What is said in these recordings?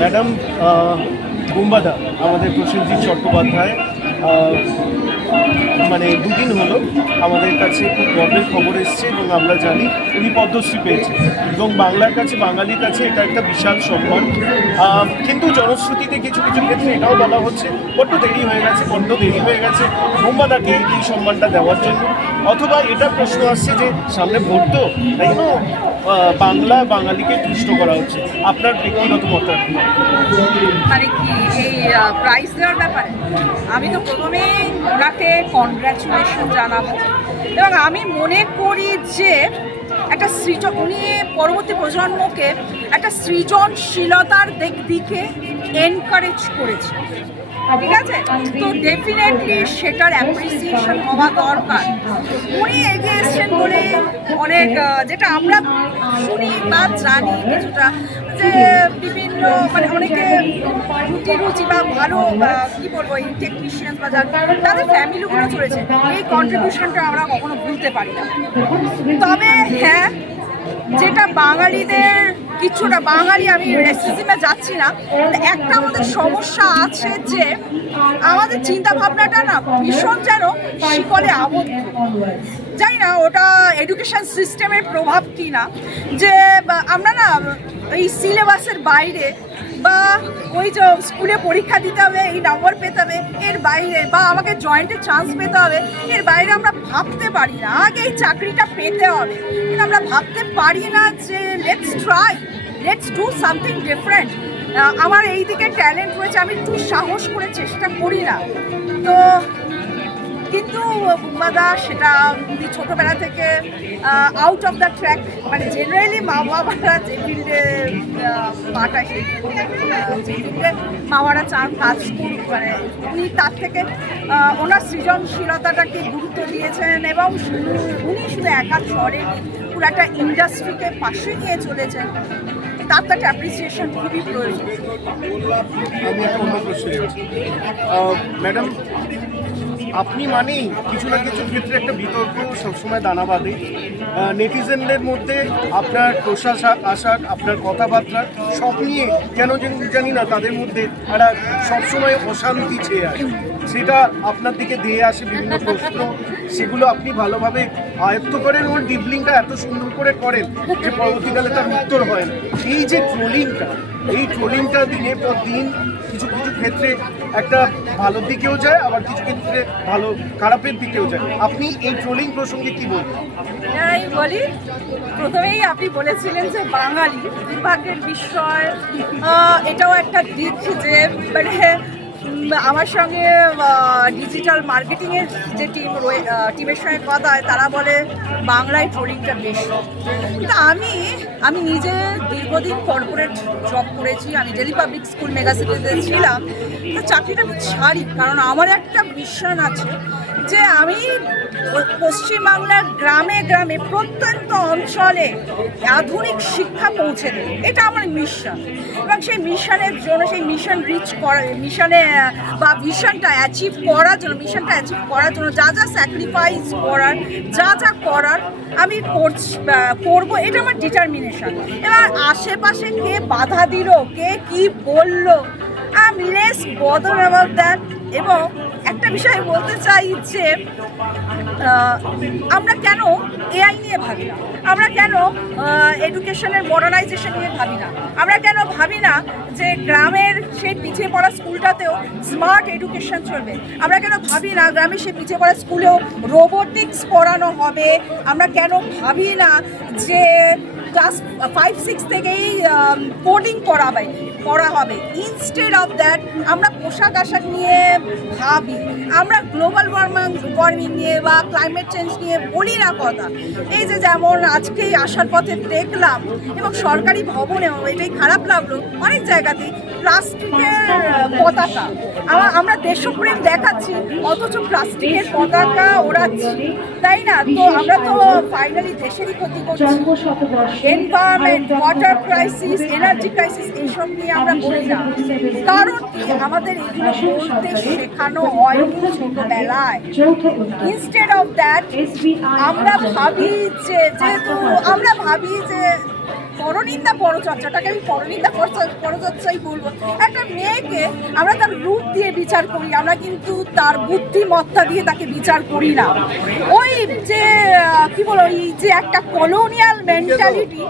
Madam বুম্বাদা আমাদের প্রসেনজিৎ চট্টোপাধ্যায় মানে দুদিন হলো আমাদের কাছে খুব গর্বের খবর এসছে এবং আমরা জানি উনি পদ্মশ্রী পেয়েছেন এবং বাংলার কাছে বাঙালির কাছে এটা একটা বিশাল সম্মান। কিন্তু জনশ্রুতিতে কিছু কিছু ক্ষেত্রে এটাও বলা হচ্ছে বড্ড দেরি হয়ে গেছে বুম্বাদাকে এই সম্মানটা দেওয়ার জন্য, অথবা এটা প্রশ্ন আসছে যে সামনে ভোট তো তাই জন্য বাংলা বাঙালিকে তুষ্ট করা হচ্ছে। আপনার ব্যক্তিগত মত মানে কি এই প্রাইজ দেওয়ার ব্যাপারে আমি তো প্রথমেই ওনাকে কনগ্র্যাচুলেশন জানাবো এবং আমি মনে করি যে একটা উনি পরবর্তী প্রজন্মকে একটা সৃজনশীলতার দিকে এনকারেজ করেছে, ঠিক আছে? তো ডেফিনেটলি সেটার অ্যাপ্রিসিয়েশন হওয়া দরকার। উনি এগিয়ে এসছেন বলে অনেক যেটা আমরা শুনি বা জানি কিছুটা যে বিভিন্ন মানে অনেকে রুচি বা ভালো কী বলবো এই টেকনিশিয়ান বা তাদের ফ্যামিলিগুলো চলেছে, এই কন্ট্রিবিউশনটা আমরা কখনো ভুলতে পারি না। তবে হ্যাঁ, যেটা বাঙালিদের কিছুটা বাঙালি, আমি রেসিজমে যাচ্ছি না, একটা আমাদের সমস্যা আছে যে আমাদের চিন্তা ভাবনাটা না ভীষণ যেন শিকলে আবদ্ধ। জানি না ওটা এডুকেশন সিস্টেমের প্রভাব কি না, যে আমরা না এই সিলেবাসের বাইরে বা ওই যে স্কুলে পরীক্ষা দিতে হবে এই নম্বর পেতে হবে এর বাইরে বা আমাকে জয়েন্টে চান্স পেতে হবে এর বাইরে আমরা ভাবতে পারি না। আগে এই চাকরিটা পেতে হবে, কিন্তু আমরা ভাবতে পারি না যে লেটস ডু সামথিং ডিফারেন্ট। আমার এই দিকে ট্যালেন্ট রয়েছে, আমি একটু সাহস করে চেষ্টা করি না। তো কিন্তু বুম্বাদা সেটা ছোটোবেলা থেকে আউট অফ দ্য ট্র্যাক, মানে জেনারেলি মা বাবারা যে ফিল্ডে পাঠায় সেই ফিল্ডে মা বাবারা চান কাজ করুক, মানে উনি তার থেকে ওনার সৃজনশীলতাটাকে গুরুত্ব দিয়েছেন এবং উনি শুধু একা ছড়েনি, পুরো একটা ইন্ডাস্ট্রিকে পাশে নিয়ে চলেছেন। তার তো একটা অ্যাপ্রিসিয়েশন খুবই প্রয়োজন। আমি একটা অন্য প্রশ্ন ম্যাডাম, আপনি মানেই কিছু না কিছু ক্ষেত্রে একটা বিতর্ক সবসময় দানা বাঁধে নেটিজেনদের মধ্যে। আপনার প্রশাসক আশাক আপনার কথাবার্তা সব নিয়ে কেন জানি না তাদের মধ্যে একটা সবসময় অশান্তি ছেয়ে আসে, সেটা আপনার দিকে দিয়ে আসে বিভিন্ন প্রশ্ন, সেগুলো আপনি ভালোভাবে আয়ত্ত করেন, ওর ডিবলিংটা এত সুন্দর করে করেন যে পরবর্তীকালে তার উত্তর হয় না। এই যে ট্রোলিংটা দিনের পর দিন কিছু কিছু ক্ষেত্রে একটা ভালোর দিকেও যায়, আবার কিছু ক্ষেত্রে ভালো খারাপের দিকেও যায়। আপনি এই ট্রোলিং প্রসঙ্গে কি বলবেন? আমি বলি, প্রথমেই আপনি বলেছিলেন যে বাঙালি দুর্ভাগ্যের বিষয়, এটাও একটা দিক যে মানে আমার সঙ্গে ডিজিটাল মার্কেটিংয়ের যে টিমের সঙ্গে কথা হয় তারা বলে বাংলায় ট্রোলিংটা বেশি। কিন্তু আমি নিজে দীর্ঘদিন কর্পোরেট জব করেছি, আমি ডেলি পাবলিক স্কুল মেগাসিটিতে ছিলাম। তো চাকরিটা আমি ছাড়ি, কারণ আমার একটা মিশন আছে যে আমি পশ্চিমবাংলার গ্রামে গ্রামে প্রত্যন্ত অঞ্চলে আধুনিক শিক্ষা পৌঁছে দেব, এটা আমার মিশন। এবং সেই মিশনের জন্য সেই মিশন রিচ করা মিশনে বা মিশনটা অ্যাচিভ করার জন্য যা যা স্যাক্রিফাইস করার যা করার আমি করবো, এটা আমার ডিটারমিনেশন। এবার আশেপাশে কে বাধা দিল, কে কি বললো, আমি লেস বদার অ্যাবাউট দ্যাট। এবং একটা বিষয় বলতে চাই যে আমরা কেন এআই নিয়ে ভাবি না, আমরা কেন এডুকেশনের মডার্নাইজেশন নিয়ে ভাবি না, আমরা কেন ভাবি না যে গ্রামের সেই পিছিয়ে পড়া স্কুলটাতেও স্মার্ট এডুকেশন চলবে, আমরা কেন ভাবি না গ্রামের সেই পিছিয়ে পড়া স্কুলেও রোবোটিক্স পড়ানো হবে, আমরা কেন ভাবি না যে ক্লাস 5-6 থেকেই কোডিং পড়া হবে। ইনস্টেড অফ দ্যাট আমরা পোশাক আশাক নিয়ে ভাবি, আমরা গ্লোবাল ওয়ার্মিং নিয়ে বা ক্লাইমেট চেঞ্জ নিয়ে বলি না কথা। এই যে যেমন আজকেই আসার পথে দেখলাম এবং সরকারি ভবনেও এটাই খারাপ লাগলো, অনেক জায়গাতেই প্লাস্টিকের পতাকা, আমরা দেশপ্রেম দেখাচ্ছি অথচ প্লাস্টিকের পতাকা ওড়াচ্ছি, তাই না? তো আমরা তো ফাইনালি দেশেরই ক্ষতি করছি। Environment, water crisis, energy crisis এইসব নিয়ে আমরা বলি না, কারণ কি আমাদের এগুলো বলতে শেখানো হয়নি ছোটবেলায়। ইনস্টেড অফ দ্যাট আমরা ভাবি যে পরনিন্দা পরচর্চাটাকে আমি পরনিন্দা পরচর্চাই বলবো। একটা মেয়েকে আমরা তার রূপ দিয়ে বিচার করি, আমরা কিন্তু তার বুদ্ধিমত্তা দিয়ে তাকে বিচার করি না। ওই যে কি বলো, এই যে একটা কলোনিয়াল মেন্টালিটি,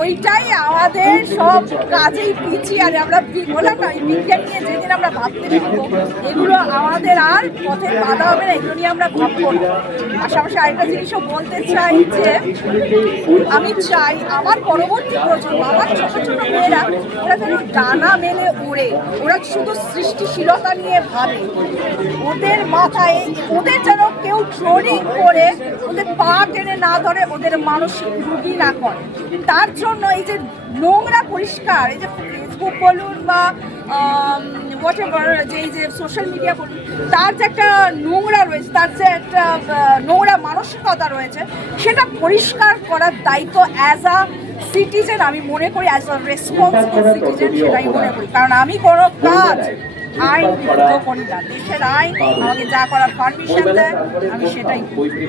ওইটাই আমাদের সব কাজেই পিছিয়ে। আর আমরা বললাম না, এই বিজ্ঞান নিয়ে যেদিন আমরা ভাবতে শিখবো, এগুলো আমাদের আর পথে বাধা হবে না, এগুলো নিয়ে আমরা ভাববো না। পাশাপাশি আরেকটা জিনিসও বলতে চাই যে আমি চাই আমার পরবর্তী প্রজন্ম, আমার ছোট ছোট মেয়েরা, ওরা যেন ডানা মেলে ওড়ে, ওরা শুধু সৃষ্টিশীলতা নিয়ে ভাবে। ওদের মাথায় ওদের যেন কেউ ট্রোলিং করে ওদের পা টেনে না ধরে, ওদের মানসিক রোগী না করে। তার জন্য এই যে নোংরা পরিষ্কার, এই যে ফেসবুক বলুন বা হোয়াটএভার, যে এই যে সোশ্যাল মিডিয়া বলুন, তার যে একটা নোংরা রয়েছে, তার যে একটা নোংরা মানসিকতা রয়েছে, সেটা পরিষ্কার করার দায়িত্ব অ্যাজ আ সিটিজেন আমি মনে করি, অ্যাজ আ রেসপন্সিবল সিটিজেন সেটাই মনে করি। কারণ আমি কোনো কাজ আইন বিরুদ্ধ করি না, দেশের আইন আমাকে যা করার পারমিশন দেয় আমি সেটাই করি।